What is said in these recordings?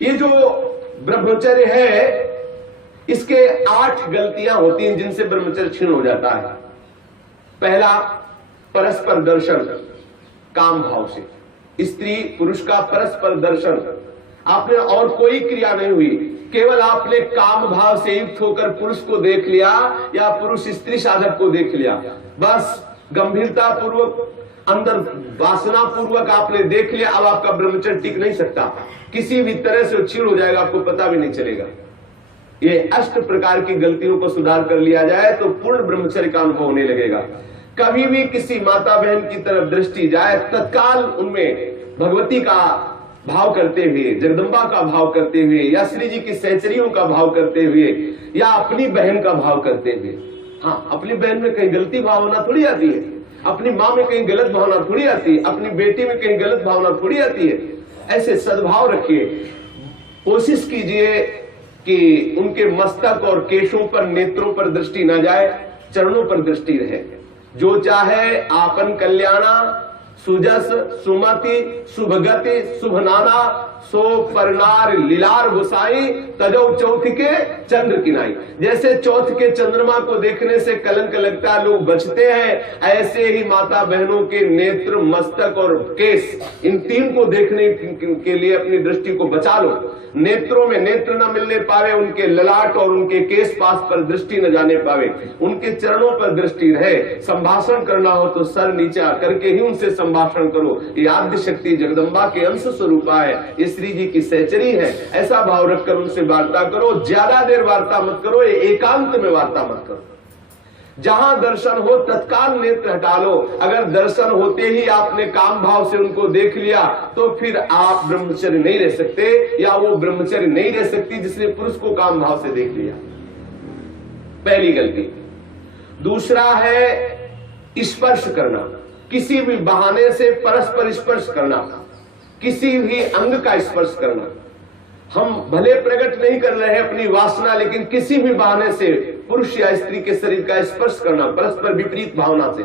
ये जो ब्रह्मचर्य है, इसके 8 गलतियां होती हैं जिनसे ब्रह्मचर्य क्षीण हो जाता है। पहला, परस्पर दर्शन काम भाव से। स्त्री पुरुष का परस्पर दर्शन, आपने और कोई क्रिया नहीं हुई, केवल आपने काम भाव से युक्त होकर पुरुष को देख लिया या पुरुष स्त्री साधक को देख लिया, बस गंभीरता पूर्वक अंदर वासना पूर्वक आपने देख लिया। अब आपका ब्रह्मचर्य टिक नहीं सकता, किसी भी तरह से क्षीण हो जाएगा, आपको पता भी नहीं चलेगा। ये 8 प्रकार की गलतियों को सुधार कर लिया जाए तो पूर्ण ब्रह्मचर्य का अनुभव होने लगेगा। कभी भी किसी माता बहन की तरफ दृष्टि जाए, तत्काल उनमें भगवती का भाव करते हुए, जगदम्बा का भाव करते हुए, या श्री जी की सहचरियों का भाव करते हुए, या अपनी बहन का भाव करते हुए। हाँ, अपनी बहन में कहीं गलती भावना थोड़ी आती है, अपनी माँ में कहीं गलत भावना थोड़ी आती है, अपनी बेटी में कहीं गलत भावना थोड़ी आती है। ऐसे सद्भाव रखिए, कोशिश कीजिए कि उनके मस्तक और केशों पर, नेत्रों पर दृष्टि न जाए, चरणों पर दृष्टि रहे। जो चाहे आपन कल्याणा, सुजस सुमति शुभगति शुभनाना, सो परनार लीलार गुसाई, तजो चौथ के चंद्र किनाई। जैसे चौथ के चंद्रमा को देखने से कलंक लगता है, लोग बचते हैं, ऐसे ही माता बहनों के नेत्र, मस्तक और केस, इन 3 को देखने के लिए अपनी दृष्टि को बचा लो। नेत्रों में नेत्र न मिलने पावे, उनके ललाट और उनके केस पास पर दृष्टि न जाने पावे, उनके चरणों पर दृष्टि रहे। संभाषण करना हो तो सर नीचा करके ही उनसे संभाषण करो। ये आद्य शक्ति जगदम्बा के अंश स्वरूपा है, ये श्री जी की सहचरी है। ऐसा भाव रखकर उनसे वार्ता करो। ज्यादा देर वार्ता मत करो, ये एकांत में वार्ता मत करो। जहां दर्शन हो तत्काल नेत्र हटा लो। अगर दर्शन होते ही आपने काम भाव से उनको देख लिया तो फिर आप ब्रह्मचर्य नहीं रह सकते, या वो ब्रह्मचर्य नहीं रह सकती जिसने पुरुष को काम भाव से देख लिया। पहली गलती। दूसरा है स्पर्श करना, किसी भी बहाने से परस्पर स्पर्श करना, किसी भी अंग का स्पर्श करना। हम भले प्रकट नहीं कर रहे हैं अपनी वासना, लेकिन किसी भी बहाने से पुरुष या स्त्री के शरीर का स्पर्श करना परस्पर विपरीत भावना से,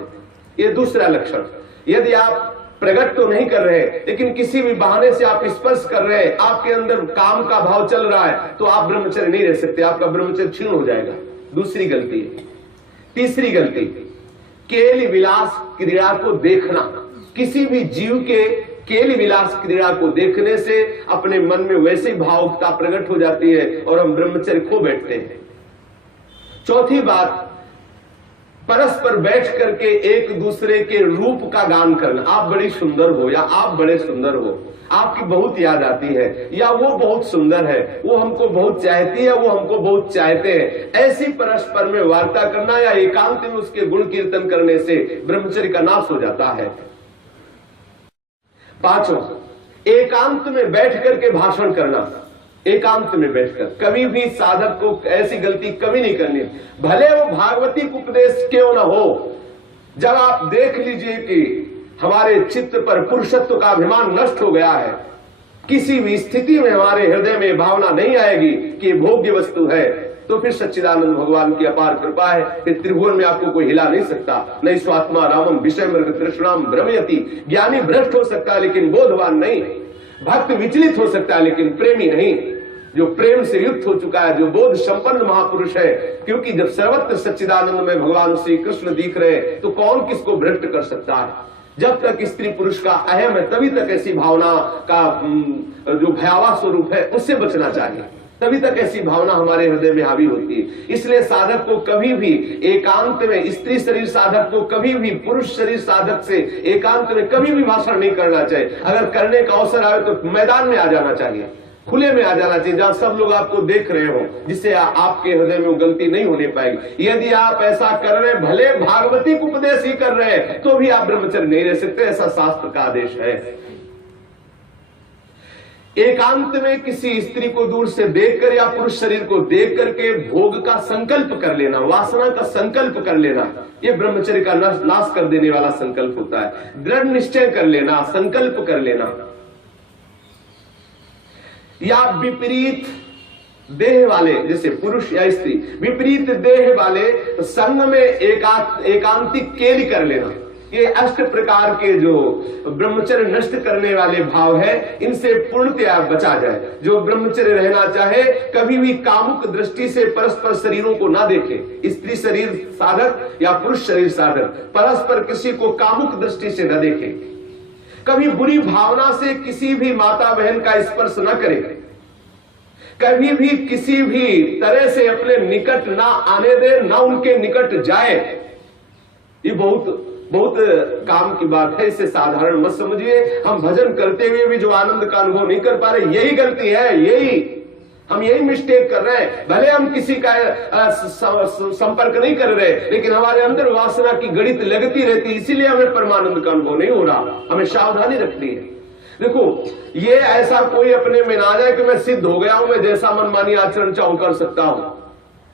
यह दूसरा लक्षण। यदि आप प्रकट तो नहीं कर रहे लेकिन किसी भी बहाने से आप स्पर्श कर रहे हैं, आपके अंदर काम का भाव चल रहा है, तो आप ब्रह्मचर्य नहीं रह सकते, आपका ब्रह्मचर्य क्षीण हो जाएगा। दूसरी गलती। तीसरी गलती, केल विलास क्रीड़ा को देखना। किसी भी जीव के केल विलास क्रीड़ा को देखने से अपने मन में वैसी भावुकता प्रकट हो जाती है और हम ब्रह्मचर्य खो बैठते हैं। चौथी बात, परस्पर बैठ करके एक दूसरे के रूप का गान करना। आप बड़ी सुंदर हो, या आप बड़े सुंदर हो, आपकी बहुत याद आती है, या वो बहुत सुंदर है, वो हमको बहुत चाहती है, वो हमको बहुत चाहते हैं। ऐसी परस्पर में वार्ता करना या एकांत में उसके गुण कीर्तन करने से ब्रह्मचर्य का नाश हो जाता है। पांचवा, एकांत में बैठ करके भाषण करना। एकांत में बैठकर कभी भी साधक को ऐसी गलती कभी नहीं करनी, भले वो भागवती उपदेश क्यों न हो। जब आप देख लीजिए कि हमारे चित्त पर पुरुषत्व का अभिमान नष्ट हो गया है, किसी भी स्थिति में हमारे हृदय में भावना नहीं आएगी कि भोग्य वस्तु है, तो फिर सच्चिदानंद भगवान की अपार कृपा है, फिर त्रिभुवन में आपको कोई हिला नहीं सकता। नहीं स्वात्मा रामम विषय मृग तृष्णाम भ्रमयति। ज्ञानी भ्रष्ट हो सकता है लेकिन बोधवान नहीं, भक्त विचलित हो सकता है लेकिन प्रेमी नहीं। जो प्रेम से युक्त हो चुका है, जो बोध संपन्न महापुरुष है, क्योंकि जब सर्वत्र सच्चिदानंद में भगवान श्री कृष्ण दिख रहे हैं तो कौन किसको भ्रष्ट कर सकता है। जब तक स्त्री पुरुष का अहम है तभी तक ऐसी भावना का जो भयावह स्वरूप है उससे बचना चाहिए, तभी तक ऐसी भावना हमारे हृदय में हावी होती है। इसलिए साधक को कभी भी एकांत में, स्त्री शरीर साधक को कभी भी पुरुष शरीर साधक से एकांत में कभी भी भाषण नहीं करना चाहिए। अगर करने का अवसर आए तो मैदान में आ जाना चाहिए, खुले में आ जाना चाहिए, जहां सब लोग आपको देख रहे हो, जिससे आपके हृदय में वो गलती नहीं होने पाएगी। यदि आप ऐसा कर रहे हैं, भले भागवती उपदेश ही कर रहे हैं, तो भी आप ब्रह्मचर्य नहीं रह सकते, ऐसा शास्त्र का आदेश है। एकांत में किसी स्त्री को दूर से देखकर या पुरुष शरीर को देख करके भोग का संकल्प कर लेना, वासना का संकल्प कर लेना, यह ब्रह्मचर्य का नाश कर देने वाला संकल्प होता है। दृढ़ निश्चय कर लेना, संकल्प कर लेना। या विपरीत देह वाले, जैसे पुरुष या स्त्री, विपरीत देह वाले संग में एकांतिक केली कर लेना, ये अष्ट प्रकार के जो ब्रह्मचर्य नष्ट करने वाले भाव है, इनसे पूर्णतया बचा जाए। जो ब्रह्मचर्य रहना चाहे कभी भी कामुक दृष्टि से परस्पर शरीरों को ना देखे, स्त्री शरीर साधक या पुरुष शरीर साधक परस्पर किसी को कामुक दृष्टि से न देखे, कभी बुरी भावना से किसी भी माता बहन का स्पर्श न करे, कभी भी किसी भी तरह से अपने निकट ना आने दे, ना उनके निकट जाए। ये बहुत काम की बात है, इसे साधारण मत समझिए। हम भजन करते हुए भी जो आनंद का अनुभव नहीं कर पा रहे, यही गलती है, हम यही मिस्टेक कर रहे हैं। भले हम किसी का संपर्क नहीं कर रहे, लेकिन हमारे अंदर वासना की गणित लगती रहती, इसीलिए हमें परमानंद का अनुभव नहीं हो रहा। हमें सावधानी रखनी है। देखो, ये ऐसा कोई अपने में ना जाए कि मैं सिद्ध हो गया हूं, मैं जैसा मनमानी आचरण चाहूं कर सकता हूं।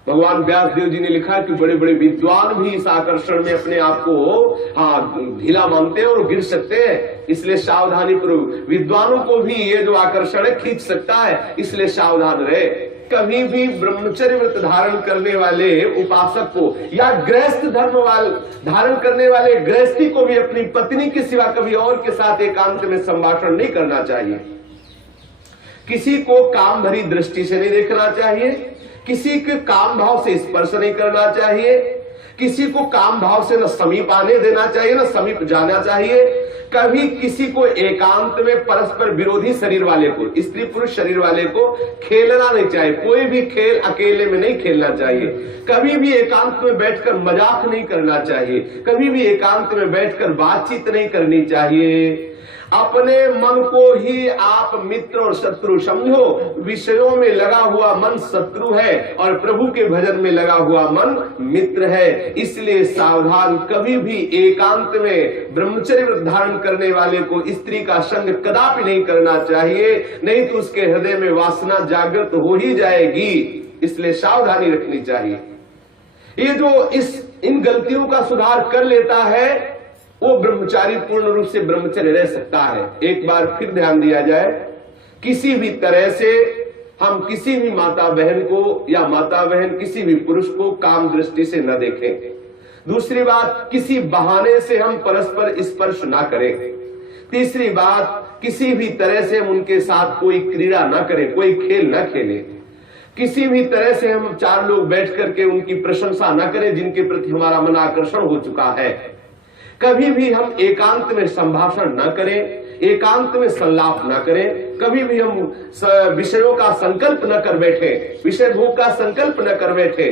भगवान व्यास देव जी ने लिखा है कि बड़े बड़े विद्वान भी इस आकर्षण में अपने आप को ढीला मानते हैं और गिर सकते हैं। इसलिए सावधानी पूर्वक, विद्वानों को भी ये जो आकर्षण है खींच सकता है, इसलिए सावधान रहे। कभी भी ब्रह्मचर्य व्रत धारण करने वाले उपासक को या गृहस्थ धर्म धारण करने वाले गृहस्थी को भी अपनी पत्नी के सिवा कभी और के साथ एकांत में संभाषण नहीं करना चाहिए। किसी को काम भरी दृष्टि से नहीं देखना चाहिए, किसी के काम भाव से स्पर्श नहीं करना चाहिए, किसी को काम भाव से न समीप आने देना चाहिए न समीप जाना चाहिए। कभी किसी को एकांत में परस्पर विरोधी शरीर वाले को, स्त्री पुरुष शरीर वाले को खेलना नहीं चाहिए। कोई भी खेल अकेले में नहीं खेलना चाहिए। कभी भी एकांत में बैठकर मजाक नहीं करना चाहिए, कभी भी एकांत में बैठकर बातचीत नहीं करनी चाहिए। अपने मन को ही आप मित्र और शत्रु समझो। विषयों में लगा हुआ मन शत्रु है और प्रभु के भजन में लगा हुआ मन मित्र है। इसलिए सावधान, कभी भी एकांत में ब्रह्मचर्य व्रत धारण करने वाले को स्त्री का संग कदापि नहीं करना चाहिए, नहीं तो उसके हृदय में वासना जागृत हो ही जाएगी। इसलिए सावधानी रखनी चाहिए। ये जो इन गलतियों का सुधार कर लेता है, वो ब्रह्मचारी पूर्ण रूप से ब्रह्मचर्य रह सकता है। एक बार फिर ध्यान दिया जाए, किसी भी तरह से हम किसी भी माता बहन को या माता बहन किसी भी पुरुष को काम दृष्टि से न देखें। दूसरी बात, किसी बहाने से हम परस्पर स्पर्श ना करें। तीसरी बात, किसी भी तरह से हम उनके साथ कोई क्रीड़ा ना करें, कोई खेल ना खेलें। किसी भी तरह से हम चार लोग बैठ करके उनकी प्रशंसा ना करें जिनके प्रति हमारा मन आकर्षण हो चुका है। कभी भी हम एकांत में संभाषण न करें, एकांत में संलाप न करें। कभी भी हम विषयों का संकल्प न कर बैठे, विषय भोग का संकल्प न कर बैठे।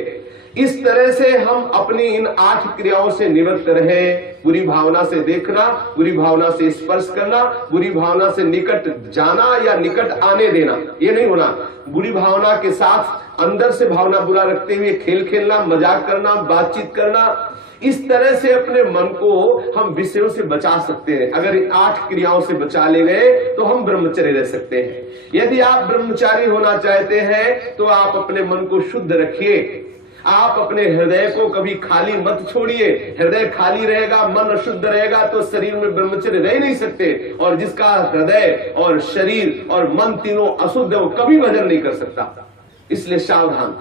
इस तरह से हम अपनी इन 8 क्रियाओं से निवृत्त रहे। बुरी भावना से देखना, बुरी भावना से स्पर्श करना, बुरी भावना से निकट जाना या निकट आने देना, ये नहीं होना। बुरी भावना के साथ अंदर से भावना बुरा रखते हुए खेल खेलना, मजाक करना, बातचीत करना, इस तरह से अपने मन को हम विषयों से बचा सकते हैं। अगर 8 क्रियाओं से बचा ले गए तो हम ब्रह्मचर्य रह सकते हैं। यदि आप ब्रह्मचारी होना चाहते हैं तो आप अपने मन को शुद्ध रखिए। आप अपने हृदय को कभी खाली मत छोड़िए। हृदय खाली रहेगा, मन अशुद्ध रहेगा तो शरीर में ब्रह्मचर्य रह नहीं सकते। और जिसका हृदय और शरीर और मन तीनों अशुद्ध है, वो कभी भजन नहीं कर सकता। इसलिए सावधान।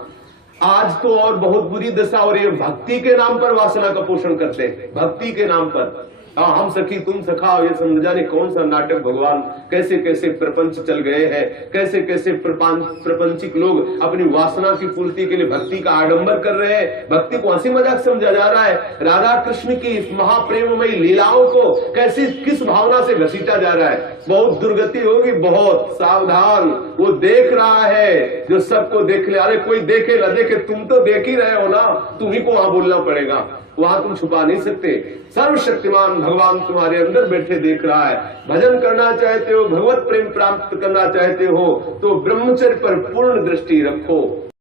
आज तो और बहुत बुरी दशा हो रही है, भक्ति के नाम पर वासना का पोषण करते हैं। भक्ति के नाम पर हम सखी तुम सखा, ये समझ जाने कौन सा नाटक। भगवान कैसे कैसे प्रपंच चल गए हैं, कैसे कैसे प्रपंचिक लोग अपनी वासना की पूर्ति के लिए भक्ति का आडंबर कर रहे हैं। भक्ति को हंसी मजाक समझा जा रहा है। राधा कृष्ण की इस महाप्रेममयी लीलाओं को कैसे किस भावना से घसीटा जा रहा है। बहुत दुर्गति होगी, बहुत सावधान। वो देख रहा है जो सबको देख ले। अरे कोई देखे न देखे, तुम तो देख ही रहे हो ना, तुम्ही को वहां बोलना पड़ेगा, वहां तुम छुपा नहीं सकते। सर्वशक्तिमान भगवान तुम्हारे अंदर बैठे देख रहा है। भजन करना चाहते हो, भगवत प्रेम प्राप्त करना चाहते हो तो ब्रह्मचर्य पर पूर्ण दृष्टि रखो।